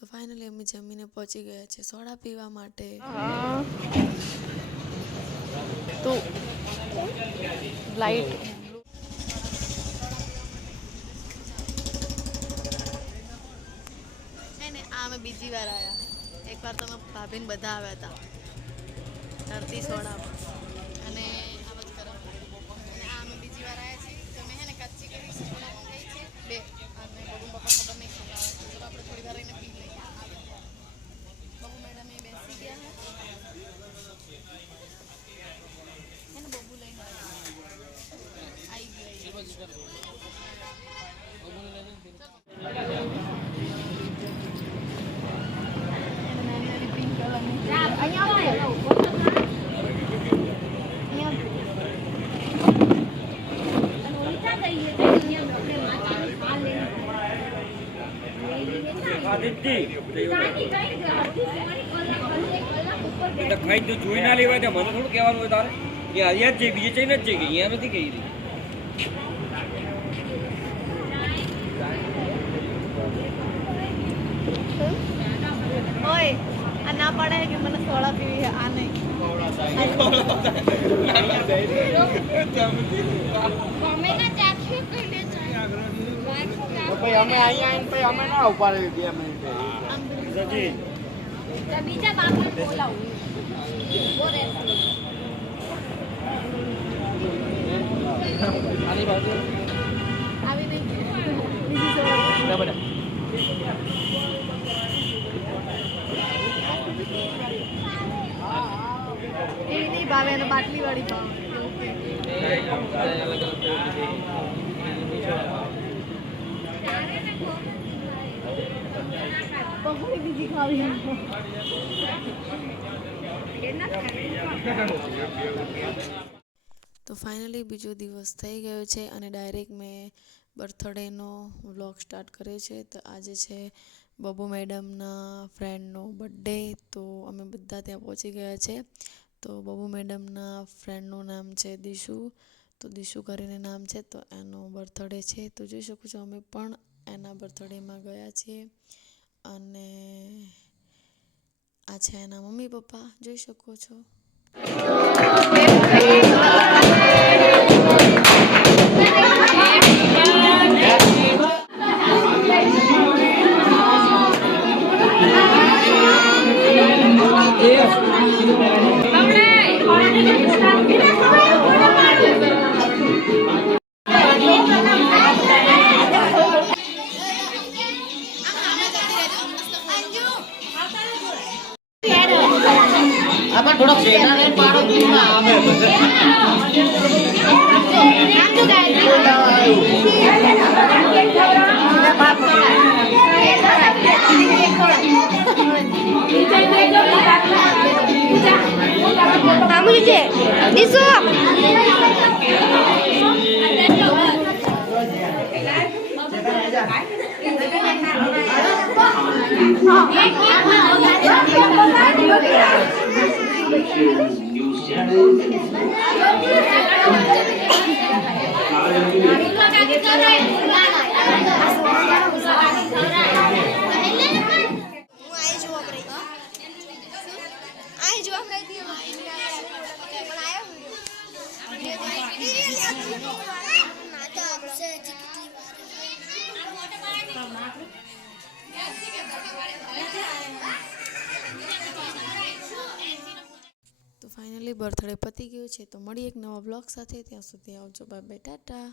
તો ફાઇનલી અમે જમીને પહોંચી ગયા છે સોડા પીવા માટે. તો લાઈટ ને આ અમે બીજી વાર આવ્યા. એકવાર તો અમે ભાભીને બધા આવ્યા હતા ધરતી સોડામાં અને આવા જ કરો. અને આ અમે બીજી વાર આવ્યા છીએ. તમે હે ને કાચી કરી સોડા મંગાવી છે 2 અને બબુ પપ્પા ખબર નહીં શું આવે તો આપણે થોડી વાર રહીને પી લઈએ. બબુ મેડમ એ બેસી ગયા હે ને બબુ લઈને આવી ગયા. ખાઈ તો જોઈ ના લેવાય મને થોડું કહેવાનું હોય તારે કે અહીંયા જ જઈ બીજે જઈને જ જઈ ગઈ અહીંયા નથી ગઈ રહી. ઓય આ ના પાડે કે મને સોડા પીવી છે આ નહીં. અમે અહીંયા આવીને પછી અમે ના ઉપાડે 2 મિનિટ બીજા બાપને બોલાવું બોલે આની બાજુ આવી નહીં બીજી સોડા બરાબર એ નહીં ભાવે અને બાટલી વાળી ભાવે. બીજી ખાવી તો ફાઇનલી બીજો દિવસ થઈ ગયો છે અને ડાયરેક્ટ મેં બર્થડેનો વ્લોગ સ્ટાર્ટ કર્યો છે. તો આજે છે બબુ મેડમના ફ્રેન્ડનો બર્થડે. તો અમે બધા ત્યાં પહોંચી ગયા છે. તો બબુ મેડમના ફ્રેન્ડનું નામ છે દિશુ. તો દિશુ કરીને નામ છે. તો એનો બર્થડે છે. તો જોઈ શકો છો અમે પણ એના બર્થડેમાં ગયા છીએ અને આ છે એના મમ્મી પપ્પા જોઈ શકો છો. આપણે થોડોક સેના લઈને પાડો દૂર ના આવે તો ફાઇનલી બર્થડે પતી ગયો છે. તો મળીએ એક નવા બ્લોગ સાથે. ત્યાં સુધી આવજો. Bye bye Tata.